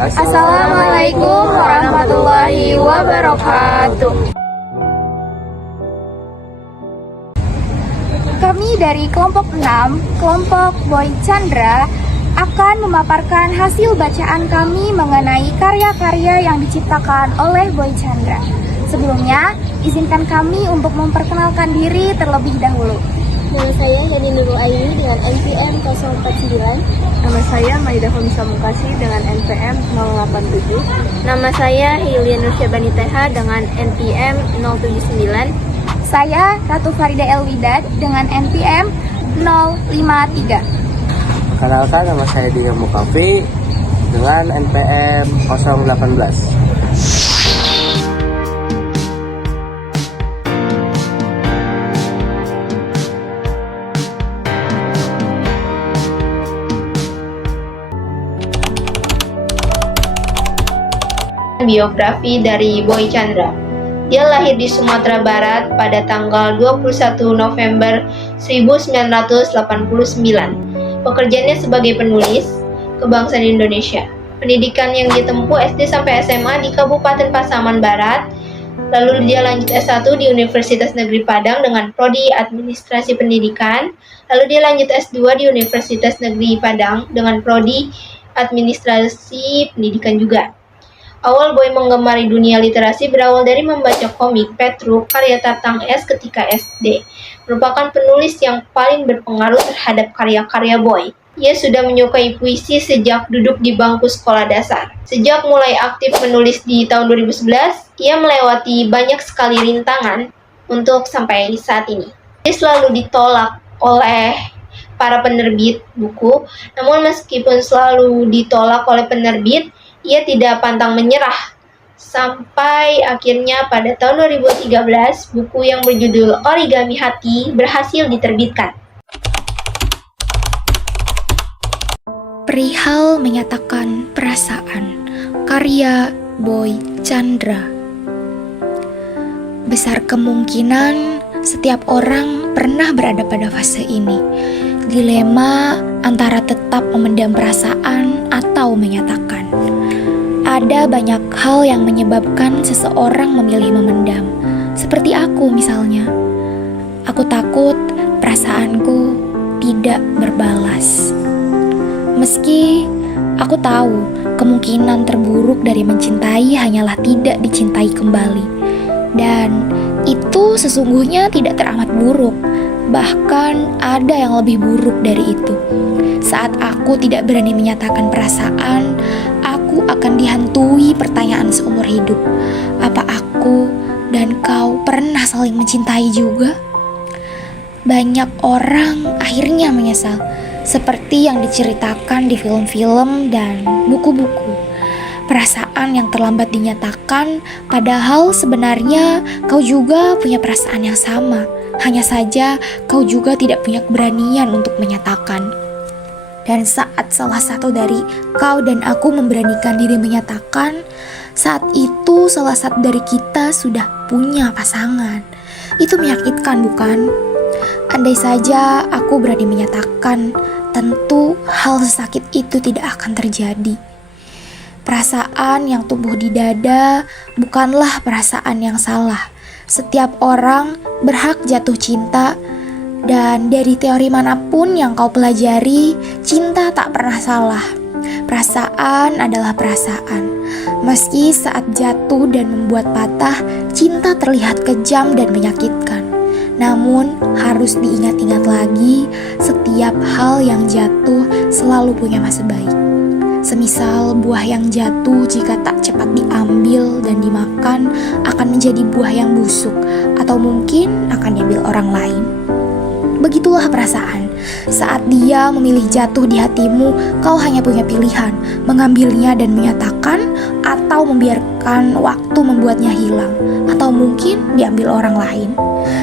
Assalamualaikum warahmatullahi wabarakatuh. Kami dari kelompok 6, kelompok Boy Chandra, akan memaparkan hasil bacaan kami mengenai karya-karya yang diciptakan oleh Boy Chandra. Sebelumnya, izinkan kami untuk memperkenalkan diri terlebih dahulu. Nama saya Yani Nurul Aini dengan NPM 049. Nama saya Maida Homisa Mukasi dengan NPM 087. Nama saya Hilya Nursyabani TH dengan NPM 079. Saya Ratu Farida Elwidad dengan NPM 053. Kenalkan, nama saya Diga Mukafi dengan NPM 018. Biografi dari Boy Chandra. Dia lahir di Sumatera Barat pada tanggal 21 November 1989. Pekerjaannya sebagai penulis, kebangsaan Indonesia. Pendidikan yang ditempuh SD sampai SMA di Kabupaten Pasaman Barat. Lalu dia lanjut S1 di Universitas Negeri Padang dengan prodi Administrasi Pendidikan. Lalu dia lanjut S2 di Universitas Negeri Padang dengan prodi Administrasi Pendidikan juga. Awal Boy menggemari dunia literasi berawal dari membaca komik Petruk karya Tatang S ketika SD. Merupakan penulis yang paling berpengaruh terhadap karya-karya Boy. Ia sudah menyukai puisi sejak duduk di bangku sekolah dasar. Sejak mulai aktif menulis di tahun 2011, ia melewati banyak sekali rintangan untuk sampai saat ini. Dia selalu ditolak oleh para penerbit buku, namun meskipun selalu ditolak oleh penerbit, ia tidak pantang menyerah. Sampai akhirnya pada tahun 2013, buku yang berjudul Origami Hati berhasil diterbitkan. Perihal menyatakan perasaan, karya Boy Chandra. Besar kemungkinan setiap orang pernah berada pada fase ini. Dilema antara tetap memendam perasaan atau menyatakan. Ada banyak hal yang menyebabkan seseorang memilih memendam. Seperti aku misalnya. Aku takut perasaanku tidak berbalas. Meski aku tahu kemungkinan terburuk dari mencintai hanyalah tidak dicintai kembali. Dan itu sesungguhnya tidak teramat buruk. Bahkan ada yang lebih buruk dari itu. Saat aku tidak berani menyatakan perasaan, aku akan dihantui pertanyaan seumur hidup. Apa aku dan kau pernah saling mencintai juga? Banyak orang akhirnya menyesal, seperti yang diceritakan di film-film dan buku-buku. Perasaan yang terlambat dinyatakan, padahal sebenarnya kau juga punya perasaan yang sama. Hanya saja kau juga tidak punya keberanian untuk menyatakan. Dan saat salah satu dari kau dan aku memberanikan diri menyatakan, saat itu salah satu dari kita sudah punya pasangan. Itu menyakitkan, bukan? Andai saja aku berani menyatakan, tentu hal sesakit itu tidak akan terjadi. Perasaan yang tumbuh di dada bukanlah perasaan yang salah. Setiap orang berhak jatuh cinta. Dan dari teori manapun yang kau pelajari, cinta tak pernah salah. Perasaan adalah perasaan. Meski saat jatuh dan membuat patah, cinta terlihat kejam dan menyakitkan. Namun harus diingat-ingat lagi, setiap hal yang jatuh selalu punya masa baik. Semisal buah yang jatuh jika tak cepat diambil dan dimakan akan menjadi buah yang busuk, atau mungkin akan diambil orang lain. Begitulah perasaan. Saat dia memilih jatuh di hatimu, kau hanya punya pilihan, mengambilnya dan menyatakan, atau membiarkan waktu membuatnya hilang, atau mungkin diambil orang lain.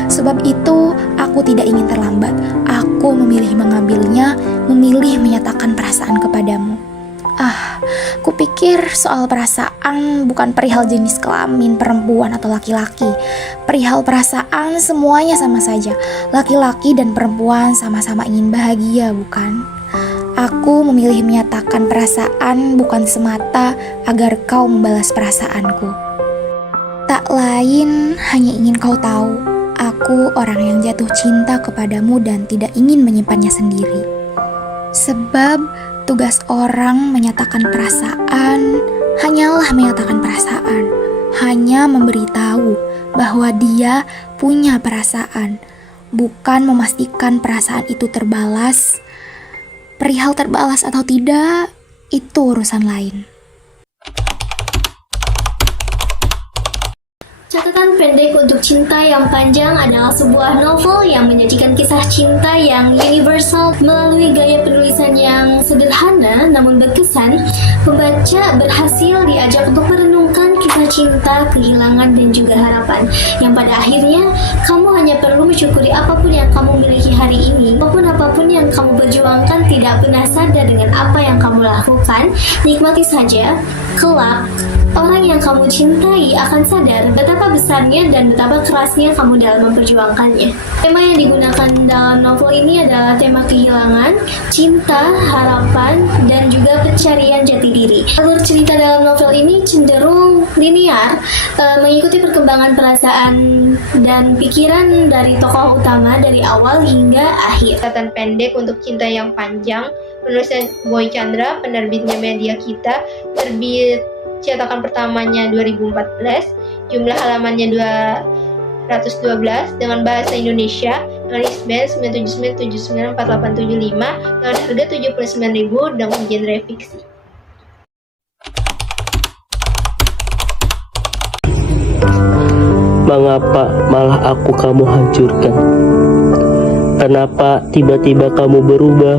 Sebab itu, aku tidak ingin terlambat. Aku memilih mengambilnya, memilih menyatakan perasaan kepadamu. Kupikir soal perasaan bukan perihal jenis kelamin perempuan atau laki-laki. Perihal perasaan semuanya sama saja. Laki-laki dan perempuan sama-sama ingin bahagia, bukan? Aku memilih menyatakan perasaan bukan semata agar kau membalas perasaanku. Tak lain hanya ingin kau tahu, aku orang yang jatuh cinta kepadamu dan tidak ingin menyimpannya sendiri. Sebab tugas orang menyatakan perasaan hanyalah menyatakan perasaan, hanya memberitahu bahwa dia punya perasaan, bukan memastikan perasaan itu terbalas. Perihal terbalas atau tidak, itu urusan lain. Catatan pendek untuk Cinta yang Panjang adalah sebuah novel yang menyajikan kisah cinta yang universal melalui gaya penulisan yang sederhana namun berkesan. Pembaca berhasil diajak untuk merenungkan kisah cinta, kehilangan, dan juga harapan, yang pada akhirnya kamu hanya perlu mensyukuri apapun yang kamu miliki hari ini, maupun apapun yang kamu perjuangkan. Tidak pernah sadar dengan apa yang kamu lakukan, nikmati saja. Kelak orang yang kamu cintai akan sadar betapa besarnya dan betapa kerasnya kamu dalam memperjuangkannya. Tema yang digunakan dalam novel ini adalah tema kehilangan, cinta, harapan, dan juga pencarian jati diri. Alur cerita dalam novel ini cenderung linear, mengikuti perkembangan perasaan dan pikiran dari tokoh utama dari awal hingga akhir. Catatan pendek untuk Cinta yang Panjang, penulisnya Boy Chandra, penerbitnya Media Kita, terbit cetakan pertamanya 2014, jumlah halamannya 212 dengan bahasa Indonesia, dengan ISBN 979794875 dengan harga 79.000 dengan genre fiksi. Mengapa malah aku kamu hancurkan? Kenapa tiba-tiba kamu berubah?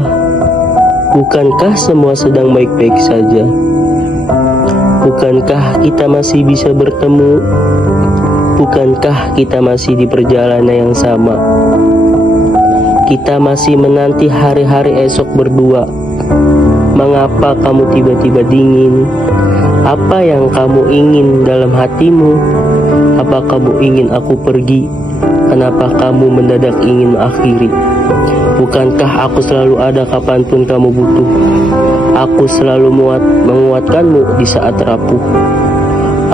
Bukankah semua sedang baik-baik saja? Bukankah kita masih bisa bertemu? Bukankah kita masih di perjalanan yang sama? Kita masih menanti hari-hari esok berdua. Mengapa kamu tiba-tiba dingin? Apa yang kamu ingin dalam hatimu? Apa kamu ingin aku pergi? Kenapa kamu mendadak ingin mengakhiri? Bukankah aku selalu ada kapanpun kamu butuh? Aku selalu menguatkanmu di saat rapuh.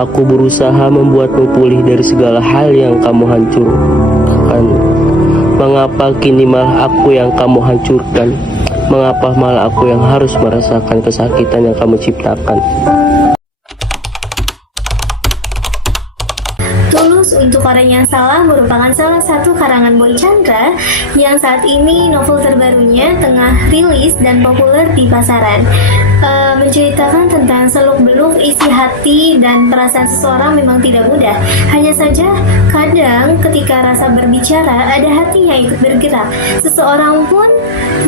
Aku berusaha membuatmu pulih dari segala hal yang kamu hancurkan. Mengapa kini malah aku yang kamu hancurkan? Mengapa malah aku yang harus merasakan kesakitan yang kamu ciptakan? Tulus Untuk Orang Yang Salah merupakan salah satu karangan Boy Chandra yang saat ini novel terbarunya tengah rilis dan populer di pasaran. Menceritakan tentang seluk-beluk isi hati dan perasaan seseorang memang tidak mudah. Hanya saja kadang ketika rasa berbicara ada hati yang ikut bergerak. Seseorang pun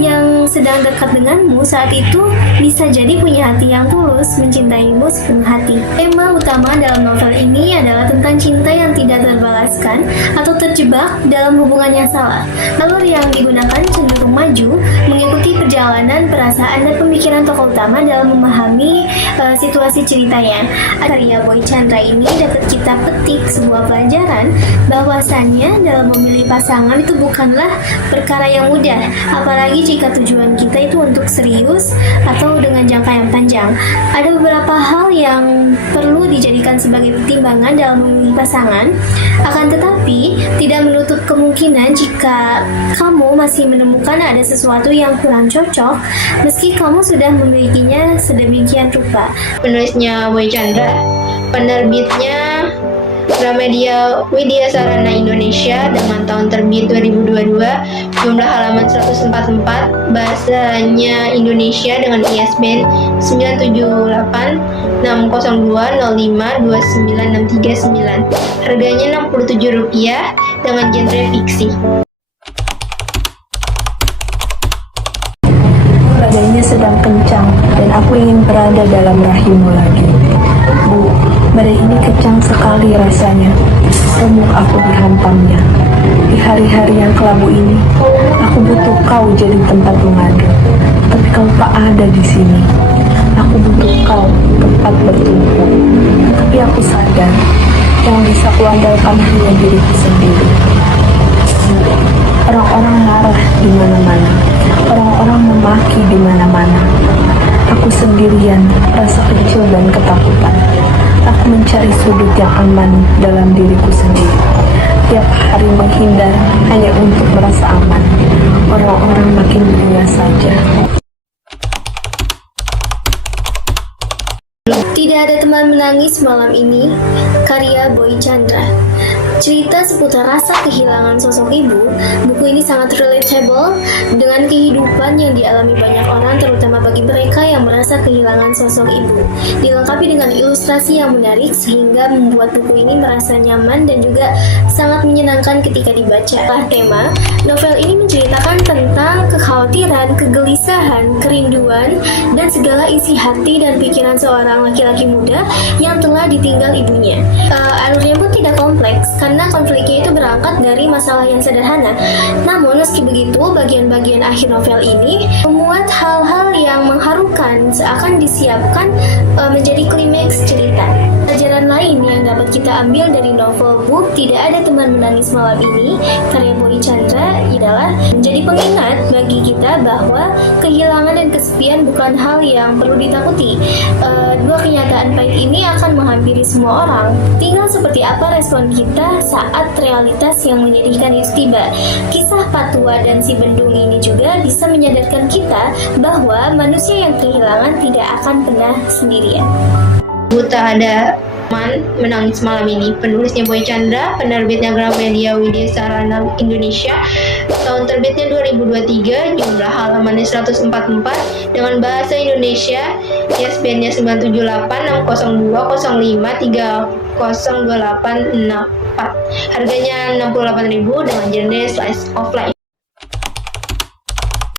yang sedang dekat denganmu saat itu bisa jadi punya hati yang tulus mencintaimu sepenuh hati. Tema utama dalam novel ini adalah tentang cinta yang tidak terbalaskan atau terjebak dalam hubungan yang salah. Alur yang digunakan cenderung maju, mengikuti perjalanan perasaan dan pemikiran tokoh utama dalam memahami situasi ceritanya. Karya Boy Chandra ini dapat kita petik sebuah pelajaran bahwasannya dalam memilih pasangan itu bukanlah perkara yang mudah, apalagi jika tujuan kita itu untuk serius atau dengan jangka yang panjang. Ada beberapa hal yang perlu dijadikan sebagai pertimbangan dalam memilih pasangan, akan tetapi tidak menutup kemungkinan jika kamu masih menemukan ada sesuatu yang kurang cocok meski kamu sudah memilikinya sedemikian rupa. Penulisnya Boy Chandra, penerbitnya Gramedia Widya Sarana Indonesia dengan tahun terbit 2022, jumlah halaman 144, bahasanya Indonesia dengan ISBN 978-602-05-29639, harganya Rp67 dengan genre fiksi. Badainya sedang kencang dan aku ingin berada dalam rahimmu lagi. Bu, badai ini kencang sekali rasanya. Remuk aku dihantamnya. Di hari-hari yang kelabu ini, aku butuh kau jadi tempat mengadu. Tapi kau tak ada di sini. Aku butuh kau tempat bertumpu. Tapi aku sadar yang bisa kuandalkan hanya diriku sendiri. Orang-orang marah di mana-mana. Orang-orang memaki di mana-mana. kecil dan ketakutan. Aku mencari sudut yang aman dalam diriku sendiri. Tiap hari menghindar hanya untuk merasa aman. Orang-orang makin gila saja. Tidak ada teman menangis malam ini, karya Boy Chandra. Cerita seputar rasa kehilangan sosok ibu, buku ini sangat relatable dengan kehidupan yang dialami banyak orang, terutama bagi mereka yang merasa kehilangan sosok ibu. Dilengkapi dengan ilustrasi yang menarik sehingga membuat buku ini merasa nyaman dan juga sangat menyenangkan ketika dibaca. Tema novel ini menceritakan tentang kekhawatiran, kegelisahan, kerinduan, dan segala isi hati dan pikiran seorang laki-laki muda yang telah ditinggal ibunya. Alurnya pun tidak kompleks karena konfliknya itu berangkat dari masalah yang sederhana. Namun meski begitu, bagian-bagian akhir novel ini memuat hal-hal yang mengharukan seakan disiapkan menjadi klimaks cerita. Pelajaran lain yang dapat kita ambil dari novel buku Tidak Ada Teman Menangis Malam Ini karya Boy Chandra adalah menjadi pengingat bagi kita bahwa kehilangan dan kesepian bukan hal yang perlu ditakuti. Dua kenyataan pahit ini akan menghampiri semua orang. Tinggal seperti apa respon kita saat realitas yang menyedihkan itu tiba. Kisah Patua dan si Bendung ini juga bisa menyadarkan kita bahwa manusia yang kehilangan tidak akan pernah sendirian. Tak Ada Teman Menangis Malam Ini, penulisnya Boy Chandra, penerbitnya Gramedia Widya Sarana Indonesia, tahun terbitnya 2023, jumlah halamannya 144, dengan bahasa Indonesia, ISBN-nya 9786020530284, harganya 68.000 dengan genre slice of life.